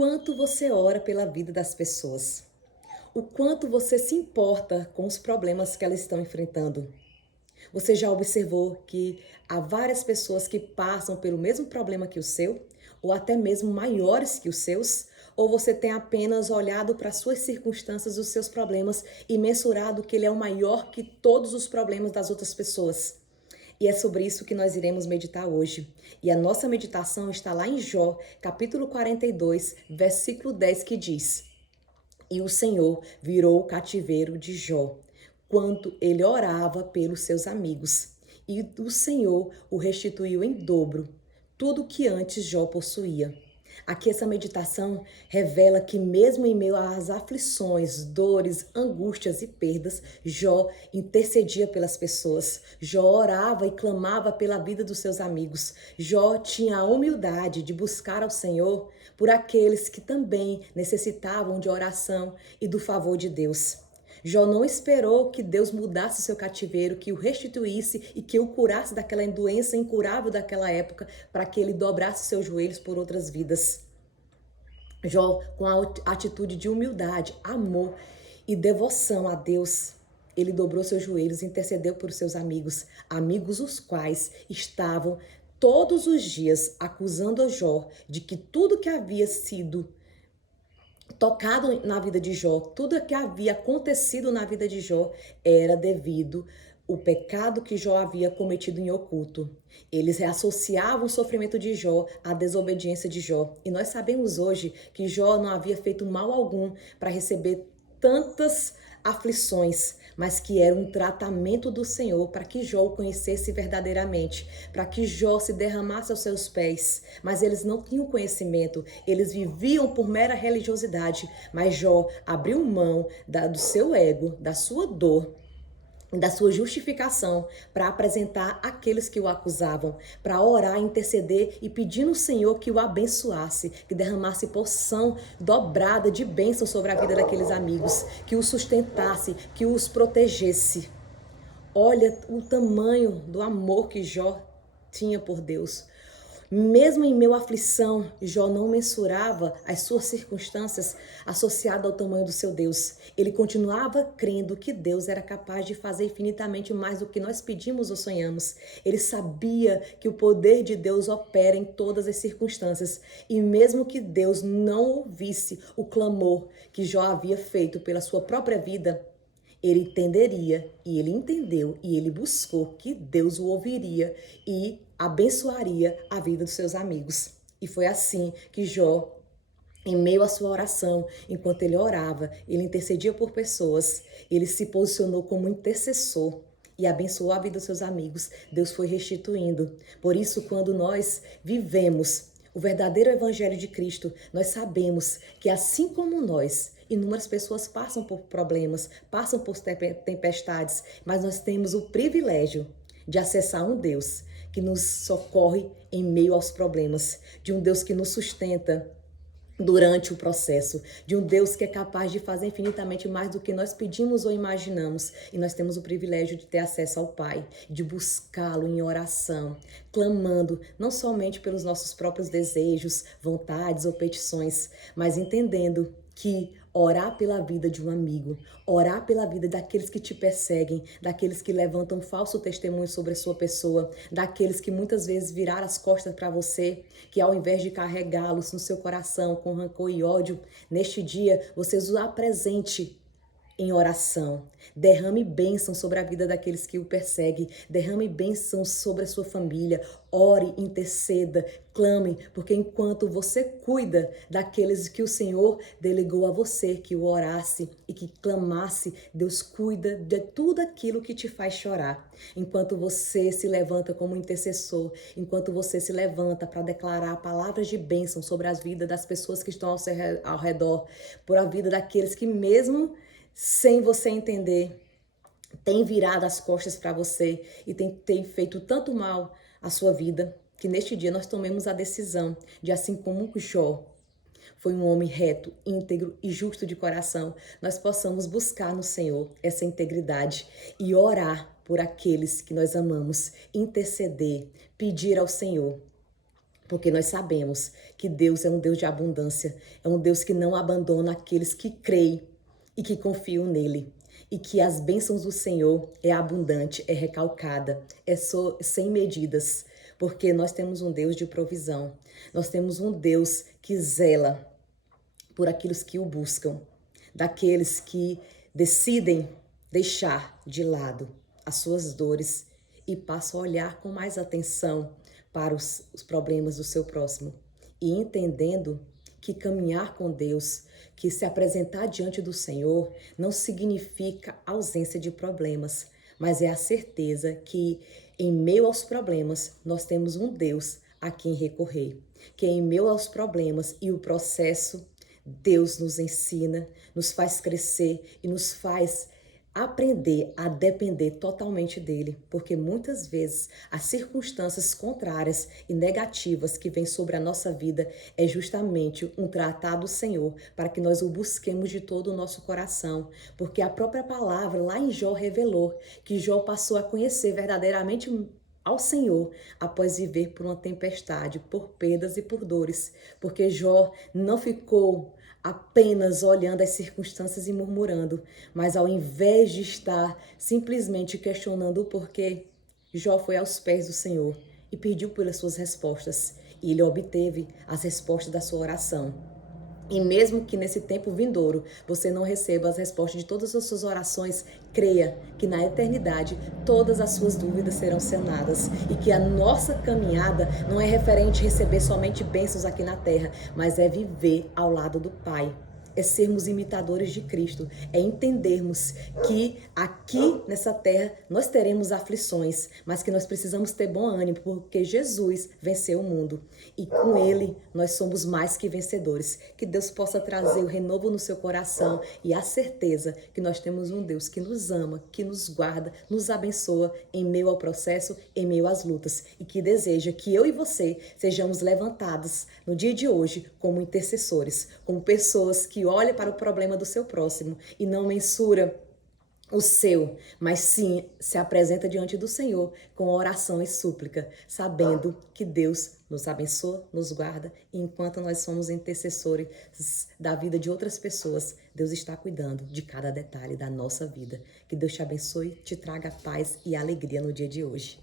quanto você ora pela vida das pessoas, o quanto você se importa com os problemas que elas estão enfrentando. Você já observou que há várias pessoas que passam pelo mesmo problema que o seu, ou até mesmo maiores que os seus? Ou você tem apenas olhado para as suas circunstâncias, os seus problemas e mensurado que ele é o maior que todos os problemas das outras pessoas? E é sobre isso que nós iremos meditar hoje. E a nossa meditação está lá em Jó, capítulo 42, versículo 10, que diz: E o Senhor virou o cativeiro de Jó, quanto ele orava pelos seus amigos. E o Senhor o restituiu em dobro, tudo que antes Jó possuía. Aqui essa meditação revela que mesmo em meio às aflições, dores, angústias e perdas, Jó intercedia pelas pessoas. Jó orava e clamava pela vida dos seus amigos. Jó tinha a humildade de buscar ao Senhor por aqueles que também necessitavam de oração e do favor de Deus. Jó não esperou que Deus mudasse seu cativeiro, que o restituísse e que o curasse daquela doença incurável daquela época, para que ele dobrasse seus joelhos por outras vidas. Jó, com a atitude de humildade, amor e devoção a Deus, ele dobrou seus joelhos e intercedeu por seus amigos, amigos os quais estavam todos os dias acusando a Jó de que tudo que havia sido tocado na vida de Jó, tudo que havia acontecido na vida de Jó era devido ao pecado que Jó havia cometido em oculto. Eles associavam o sofrimento de Jó à desobediência de Jó. E nós sabemos hoje que Jó não havia feito mal algum para receber tantas aflições, mas que era um tratamento do Senhor para que Jó o conhecesse verdadeiramente, para que Jó se derramasse aos seus pés. Mas eles não tinham conhecimento, eles viviam por mera religiosidade. Mas Jó abriu mão do seu ego, da sua dor, da sua justificação, para apresentar aqueles que o acusavam, para orar, interceder e pedir no Senhor que o abençoasse, que derramasse porção dobrada de bênção sobre a vida daqueles amigos, que os sustentasse, que os protegesse. Olha o tamanho do amor que Jó tinha por Deus. Mesmo em meio à aflição, Jó não mensurava as suas circunstâncias associadas ao tamanho do seu Deus. Ele continuava crendo que Deus era capaz de fazer infinitamente mais do que nós pedimos ou sonhamos. Ele sabia que o poder de Deus opera em todas as circunstâncias. E mesmo que Deus não ouvisse o clamor que Jó havia feito pela sua própria vida, ele entenderia, e ele entendeu, e ele buscou que Deus o ouviria e abençoaria a vida dos seus amigos. E foi assim que Jó, em meio à sua oração, enquanto ele orava, ele intercedia por pessoas, ele se posicionou como intercessor e abençoou a vida dos seus amigos. Deus foi restituindo. Por isso, quando nós vivemos o verdadeiro evangelho de Cristo, nós sabemos que assim como nós, inúmeras pessoas passam por problemas, passam por tempestades, mas nós temos o privilégio de acessar um Deus que nos socorre em meio aos problemas, de um Deus que nos sustenta durante o processo, de um Deus que é capaz de fazer infinitamente mais do que nós pedimos ou imaginamos. E nós temos o privilégio de ter acesso ao Pai, de buscá-lo em oração, clamando não somente pelos nossos próprios desejos, vontades ou petições, mas entendendo que orar pela vida de um amigo, orar pela vida daqueles que te perseguem, daqueles que levantam falso testemunho sobre a sua pessoa, daqueles que muitas vezes viraram as costas para você, que ao invés de carregá-los no seu coração com rancor e ódio, neste dia você os apresente em oração. Derrame bênção sobre a vida daqueles que o perseguem. Derrame bênção sobre a sua família. Ore, interceda, clame, porque enquanto você cuida daqueles que o Senhor delegou a você, que o orasse e que clamasse, Deus cuida de tudo aquilo que te faz chorar. Enquanto você se levanta como intercessor, enquanto você se levanta para declarar palavras de bênção sobre as vidas das pessoas que estão ao redor, por a vida daqueles que mesmo sem você entender, tem virado as costas para você e tem feito tanto mal à sua vida, que neste dia nós tomemos a decisão de, assim como Jó foi um homem reto, íntegro e justo de coração, nós possamos buscar no Senhor essa integridade e orar por aqueles que nós amamos, interceder, pedir ao Senhor Porque nós sabemos que Deus é um Deus de abundância, é um Deus que não abandona aqueles que creem e que confiam nele. E que as bênçãos do Senhor é abundante, é recalcada, sem medidas. Porque nós temos um Deus de provisão. Nós temos um Deus que zela por aqueles que o buscam. Daqueles que decidem deixar de lado as suas dores e passam a olhar com mais atenção para os problemas do seu próximo. E entendendo que caminhar com Deus, que se apresentar diante do Senhor, não significa ausência de problemas, mas é a certeza que em meio aos problemas nós temos um Deus a quem recorrer. Que em meio aos problemas e o processo, Deus nos ensina, nos faz crescer e nos faz aprender a depender totalmente dele, porque muitas vezes as circunstâncias contrárias e negativas que vêm sobre a nossa vida é justamente um tratado do Senhor para que nós o busquemos de todo o nosso coração, porque a própria palavra lá em Jó revelou que Jó passou a conhecer verdadeiramente ao Senhor após viver por uma tempestade, por perdas e por dores, porque Jó não ficou apenas olhando as circunstâncias e murmurando, mas ao invés de estar simplesmente questionando o porquê, Jó foi aos pés do Senhor e pediu pelas suas respostas, e ele obteve as respostas da sua oração. E mesmo que nesse tempo vindouro você não receba as respostas de todas as suas orações, creia que na eternidade todas as suas dúvidas serão sanadas e que a nossa caminhada não é referente a receber somente bênçãos aqui na terra, mas é viver ao lado do Pai. É sermos imitadores de Cristo, é entendermos que aqui nessa terra nós teremos aflições, mas que nós precisamos ter bom ânimo, porque Jesus venceu o mundo e com Ele nós somos mais que vencedores. Que Deus possa trazer o renovo no seu coração e a certeza que nós temos um Deus que nos ama, que nos guarda, nos abençoa em meio ao processo, em meio às lutas e que deseja que eu e você sejamos levantados no dia de hoje como intercessores, como pessoas que olham para o problema do seu próximo e não mensura o seu, mas sim se apresenta diante do Senhor com oração e súplica, sabendo que Deus nos abençoa, nos guarda, e enquanto nós somos intercessores da vida de outras pessoas, Deus está cuidando de cada detalhe da nossa vida. Que Deus te abençoe, te traga paz e alegria no dia de hoje.